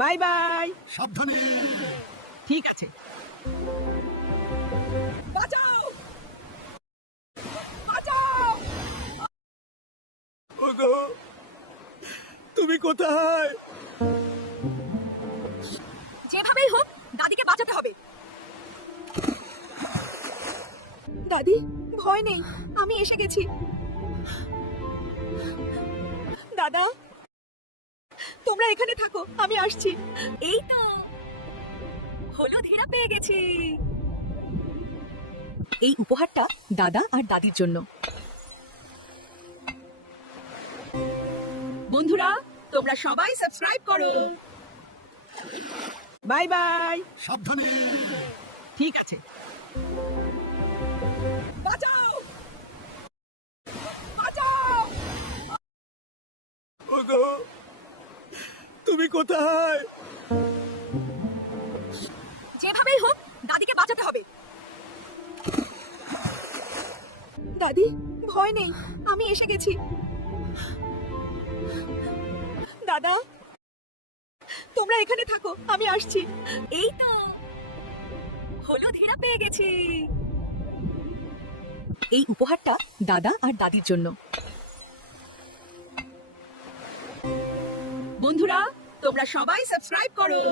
Bye bye. সাবধানে। ঠিক আছে। বাঁচাও, বাঁচাও। ওগো, তুমি কোথায়? যেভাবেই হোক দাদিকে বাঁচাতে হবে। দাদি, ভয় নেই, আমি এসে গেছি। দাদা, তোমরা এখানে থাকো, আমি আসছি। এই তো হলুদ হীরা পেয়ে গেছি। এই উপহারটা দাদা আর দাদির জন্য। বন্ধুরা, তোমরা সবাই সাবস্ক্রাইব করো। Bye bye. সাবধানে। ঠিক আছে। বাঁচাও, বাঁচাও। ওগো, তুমি কোথায়? যেভাবেই হোক দাদিকে বাঁচাতে হবে। দাদি, ভয় নেই, আমি এসে গেছি। দাদা, তোমরা এখানে থাকো, আমি আসছি। এই তো হলুদ হীরা পেয়ে গেছি। এই উপহারটা দাদা আর দাদির জন্য। বন্ধুরা, তোমরা সবাই সাবস্ক্রাইব করো।